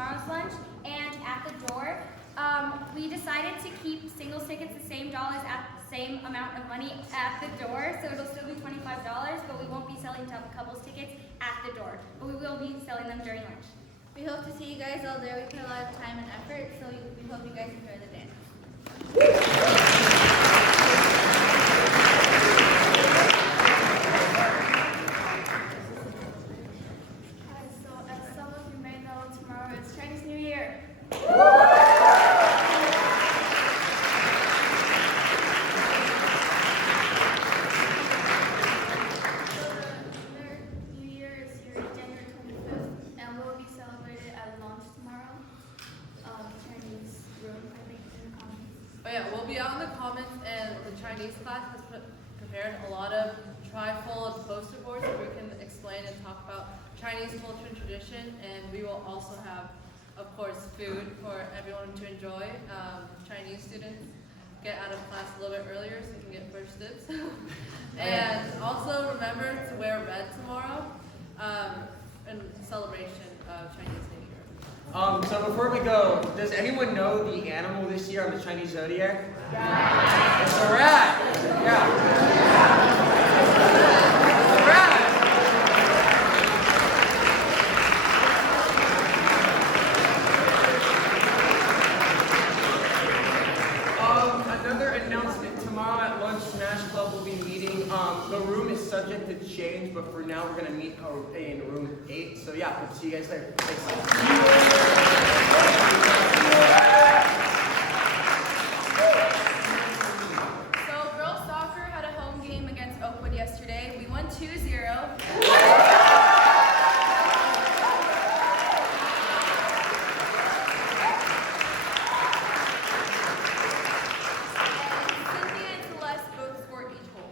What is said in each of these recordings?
tomorrow's lunch and at the door. We decided to keep singles tickets the same dollars at the same amount of money at the door, so it'll still be $25, but we won't be selling couples tickets at the door, but we will be selling them during lunch. We hope to see you guys all there. We put a lot of time and effort, so we hope you guys enjoy the dance. So as some of you may know, tomorrow is Chinese New Year. New Year is here January 25th, and will be celebrated at lunch tomorrow. Chinese room, I think, in the comments. But yeah, we'll be out in the comments, and the Chinese class has prepared a lot of trifold poster boards where we can explain and talk about Chinese culture and tradition, and we will also have, of course, food for everyone to enjoy. Chinese students get out of class a little bit earlier so you can get first dibs. And also remember to wear red tomorrow in celebration of Chinese New Year. So before we go, does anyone know the animal this year on the Chinese zodiac? Yeah. It's a rat. Yeah. It's a rat. Another announcement. Tomorrow at lunch, Smash Club will be meeting. The room is subject to change, but for now we're going to meet in room 8. So yeah, we'll see you guys there. Thanks. So girls soccer had a home game against Oakwood yesterday. We won 2-0. Cynthia and Celeste both scored each goal.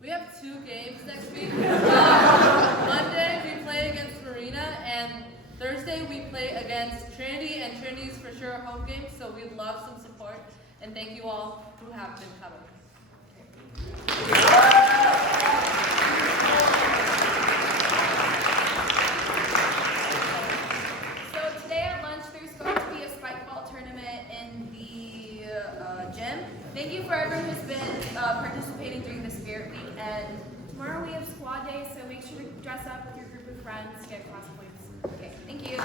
We have 2 games next week. Monday we play against Marina, and Thursday we play against Trinity, and Trinity's for sure a home game, so we'd love some support, and thank you all who have been coming. So today at lunch there's going to be a spike ball tournament in the gym. Thank you for everyone who's been participating during the Spirit Week, and Tomorrow we have squad day, so make sure to dress up with your group of friends to get class points. okay, thank you.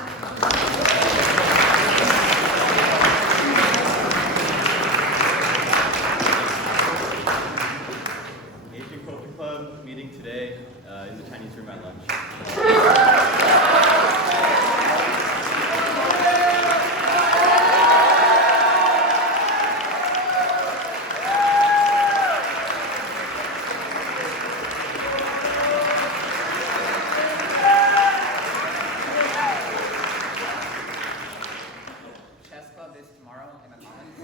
Asian Culture Club meeting today in the Chinese room at lunch. Chess Club is tomorrow in the comments.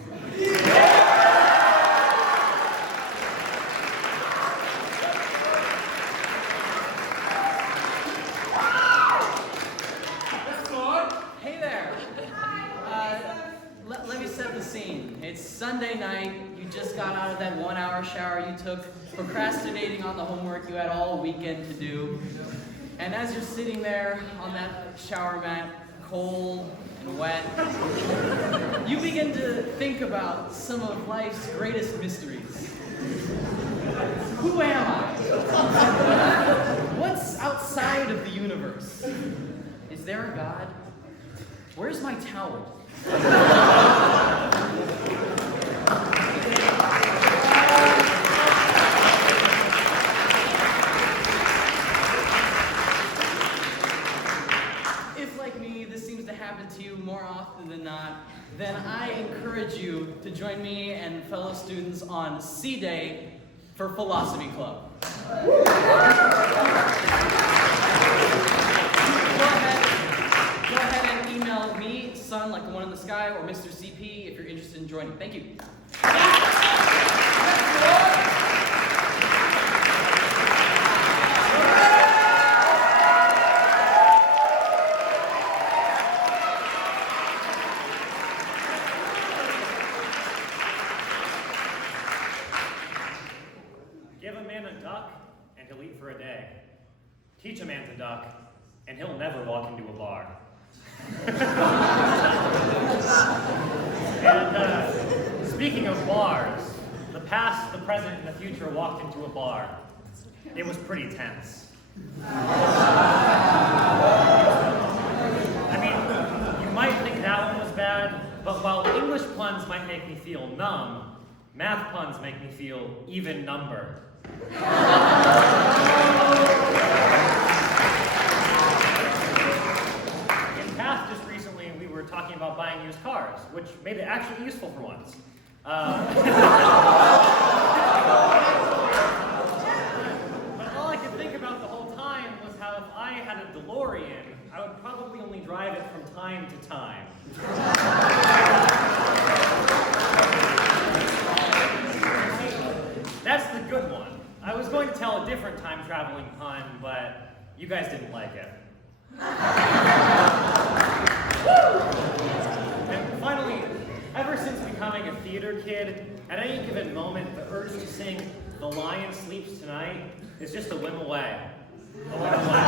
Hey there. Let me set the scene. It's Sunday night. You just got out of that 1-hour shower you took, procrastinating on the homework you had all weekend to do. And as you're sitting there on that shower mat, cold and wet, you begin to think about some of life's greatest mysteries. Who am I? What's outside of the universe? Is there a God? Where's my towel? If, like me, this seems to happen to you more often than not, then I encourage you to join me and fellow students on C-Day for Philosophy Club. Go ahead and email me, Sun, like the one in the sky, or Mr. CP if you're interested in joining. Thank you. he'll eat for a day. Teach a man to duck, and he'll never walk into a bar. And speaking of bars, the past, the present, and the future walked into a bar. It was pretty tense. I mean, you might think that one was bad, but while English puns might make me feel numb, math puns make me feel even number. In Path just recently, we were talking about buying used cars, which made it actually useful for once. But all I could think about the whole time was how if I had a DeLorean, I would probably only drive it from time to time. That's the good one. I was going to tell a different time traveling pun, but you guys didn't like it. And finally, ever since becoming a theater kid, at any given moment, the urge to sing "The Lion Sleeps Tonight" is just a whim away. A whim away.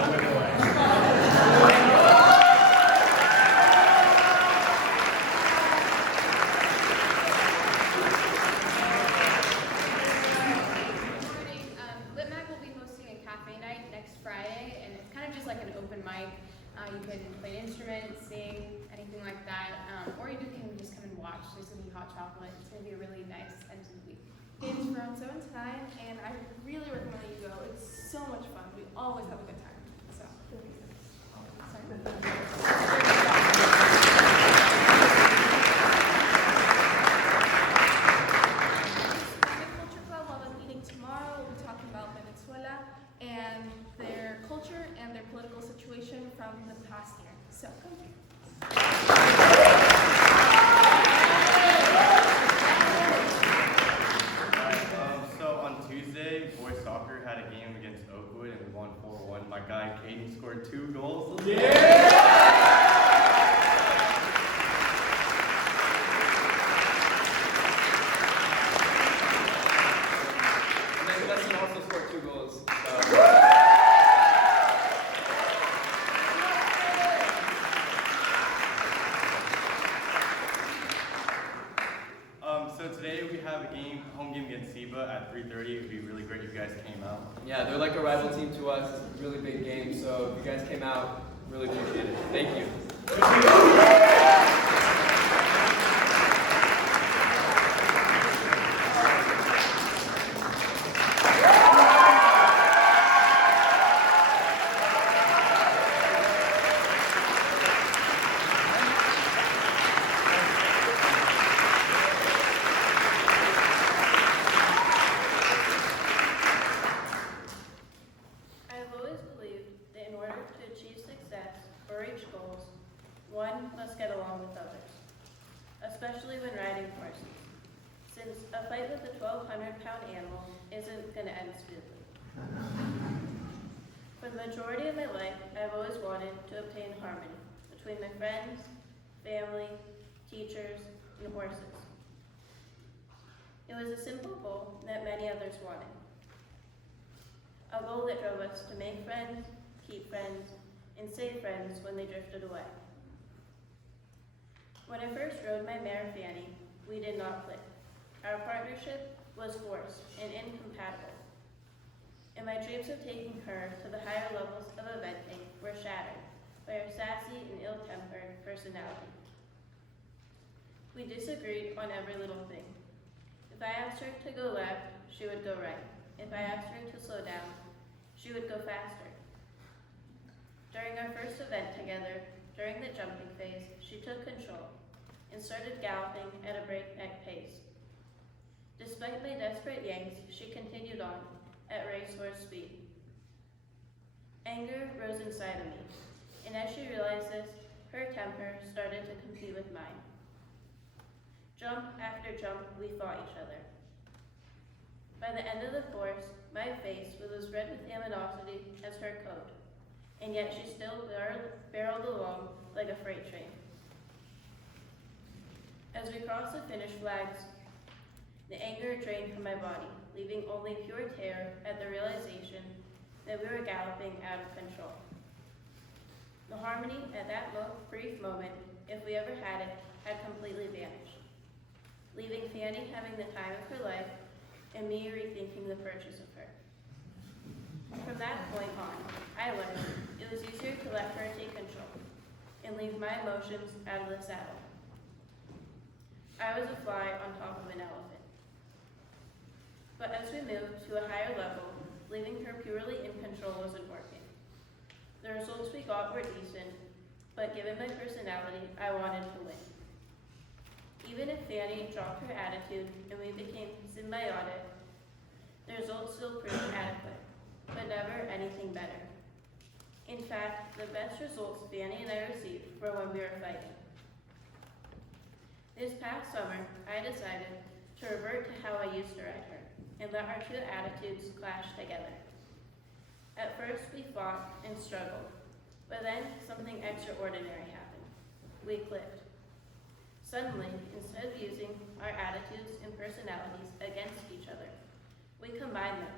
A whim away. LitMag will be hosting a cafe night next Friday, and it's kind of just like an open mic. You can play an instrument, sing, anything like that, or you can just come and watch. There's going to be hot chocolate. It's going to be a really nice end of the week. It's from 7 to 9, and I really recommend that you go. It's so much fun. We always have a good time. So, Hispanic Culture Club will have a meeting tomorrow. We'll be talking about Venezuela and their culture and their political situation from the past year. So, come here. So on Tuesday, boys soccer had a game against Oakwood and we won 4-1. My guy Caden scored 2 goals. And then Dustin also scored 2 goals. So today we have a home game against SEBA at 3:30. It would be really great if you guys came out. Yeah, they're like a rival team to us. It's a really big game, so if you guys came out, really appreciate it. Thank you. I've always believed that in order to achieve success or reach goals, one must get along with others, especially when riding horses, since a fight with a 1,200-pound animal isn't going to end smoothly. For the majority of my life, I've always wanted to obtain harmony between my friends, family, teachers, and horses. It was a simple goal that many others wanted. A goal that drove us to make friends, keep friends, and save friends when they drifted away. When I first rode my mare Fanny, we did not click. Our partnership was forced and incompatible, and my dreams of taking her to the higher levels of eventing were shattered by her sassy and ill-tempered personality. We disagreed on every little thing. If I asked her to go left, she would go right. If I asked her to slow down, she would go faster. During our first event together, during the jumping phase, she took control and started galloping at a breakneck pace. Despite my desperate yanks, she continued on at racehorse speed. Anger rose inside of me, and as she realized this, her temper started to compete with mine. Jump after jump, we fought each other. By the end of the course, my face was as red with animosity as her coat, and yet she still barreled along like a freight train. As we crossed the finish flags, The anger drained from my body, leaving only pure terror at the realization that we were galloping out of control. The harmony at that brief moment, if we ever had it, had completely vanished, leaving Fanny having the time of her life and me rethinking the purchase of her. From that point on, I learned it was easier to let her take control and leave my emotions out of the saddle. I was a fly on top of an elephant. But as we moved to a higher level, leaving her purely in control wasn't working. The results we got were decent, but given my personality, I wanted to win. Even if Fanny dropped her attitude and we became symbiotic, the results still proved adequate, but never anything better. In fact, the best results Fanny and I received were when we were fighting. This past summer, I decided to revert to how I used to ride her and let our two attitudes clash together. At first, we fought and struggled, but then something extraordinary happened. We clicked. Suddenly, instead of using our attitudes and personalities against each other, we combined them,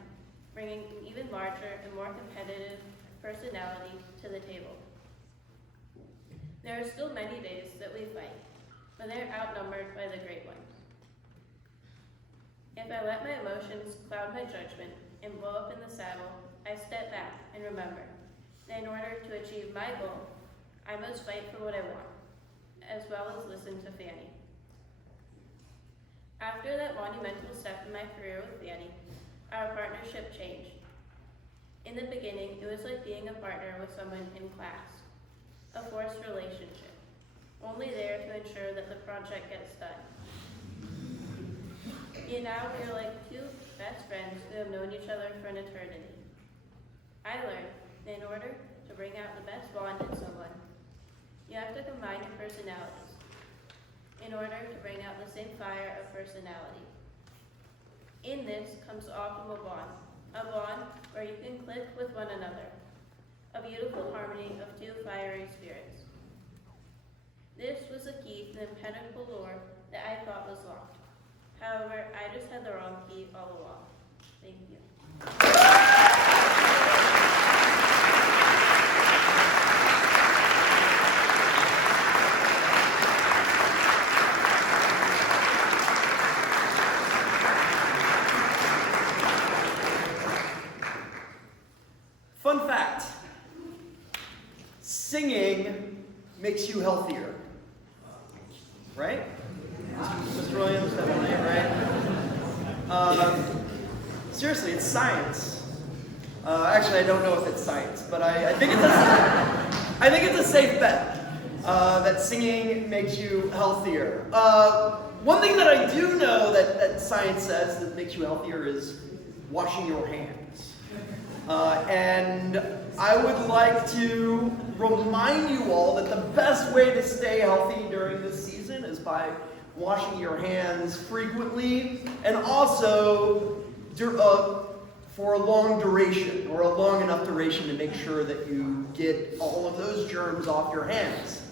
bringing an even larger and more competitive personality to the table. There are still many days that we fight, but they're outnumbered by the great ones. If I let my emotions cloud my judgment and blow up in the saddle, I step back and remember that in order to achieve my goal, I must fight for what I want, as well as listen to Fanny. After that monumental step in my career with Fanny, our partnership changed. In the beginning, it was like being a partner with someone in class, a forced relationship, only there to ensure that the project gets done. And now we are like two best friends who have known each other for an eternity. I learned that in order to bring out the best bond in someone, you have to combine your personalities in order to bring out the same fire of personality. In this comes the optimal bond, a bond where you can click with one another, a beautiful harmony of two fiery spirits. This was the key to the impenetrable door that I thought was locked. However, I just had the wrong key all along. Thank you. Fun fact, singing makes you healthier, right? Mr. Williams, that one right? Seriously, it's science. Actually, I don't know if it's science, but I think it's a safe bet that singing makes you healthier. One thing that I do know that science says that makes you healthier is washing your hands. And I would like to remind you all that the best way to stay healthy during this season is by washing your hands frequently and also for a long duration or a long enough duration to make sure that you get all of those germs off your hands.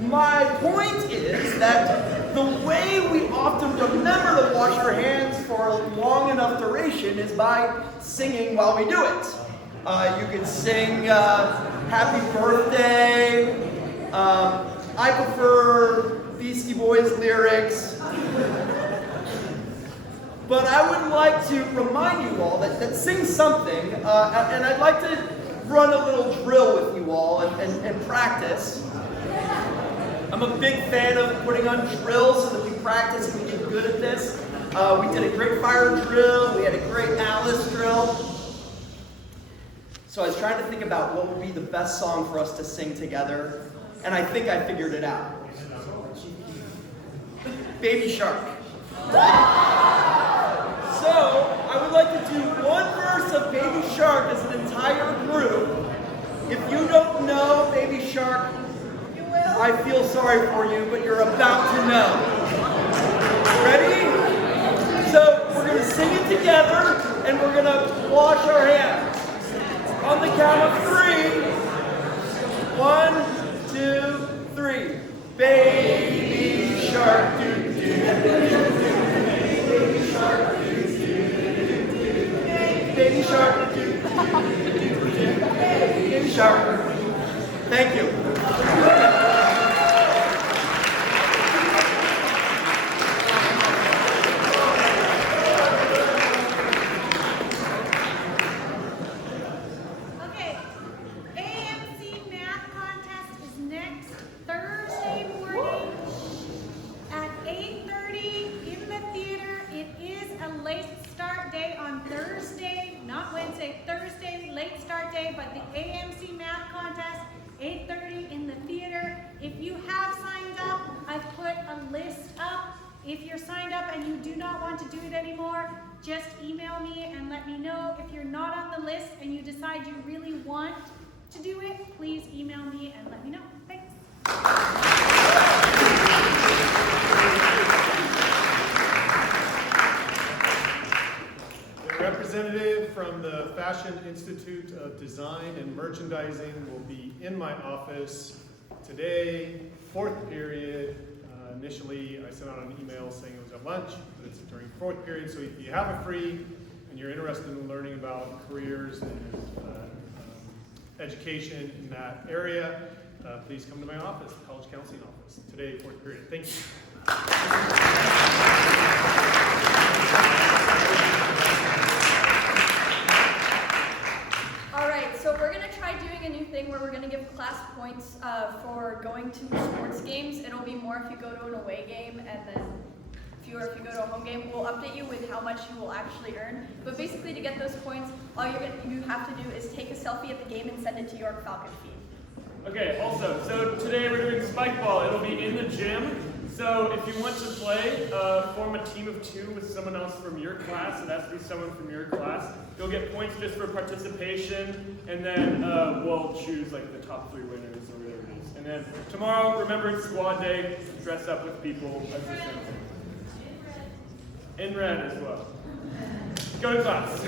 My point is that the way we often remember to wash our hands for a long enough duration is by singing while we do it. You could sing Happy Birthday. I prefer Beastie Boys lyrics. But I would like to remind you all that sing something, and I'd like to run a little drill with you all and practice. I'm a big fan of putting on drills so that we practice and we get good at this. We did a great fire drill, we had a great Alice drill. So I was trying to think about what would be the best song for us to sing together, and I think I figured it out. Baby Shark. So, I would like to do one verse of Baby Shark as an entire group. If you don't know Baby Shark, I feel sorry for you, but you're about to know. Ready? So, we're going to sing it together, and we're going to wash our hands. On the count of 3. 1, 2, start. Thank you. Okay, AMC math contest is next Thursday morning at 8:30 in the theater. It is a late start day on Thursday, not Wednesday, Thursday, late start day, but the AMC math contest, 8:30 in the theater. If you have signed up, I've put a list up. If you're signed up and you do not want to do it anymore, just email me and let me know. If you're not on the list and you decide you really want to do it, please email me and let me know. Thanks. The representative from the Fashion Institute of Design and Merchandising will be in my office today, fourth period. Initially, I sent out an email saying it was at lunch, but it's during fourth period. So if you have a free and you're interested in learning about careers and education in that area, please come to my office, the College Counseling Office, today, fourth period. Thank you. Alright, so we're going to try doing a new thing where we're going to give class points for going to sports games. It'll be more if you go to an away game, and then if you go to a home game, we'll update you with how much you will actually earn. But basically, to get those points, all you have to do is take a selfie at the game and send it to York Falcon feed. Okay, also, so today we're doing spike ball. It'll be in the gym. So if you want to play, form a team of 2 with someone else from your class. It has to be someone from your class. You'll get points just for participation, and then we'll choose like the top 3 winners or whatever it is. And then tomorrow, remember it's squad day. Dress up with people. That's the same thing. In red as well. Go to class.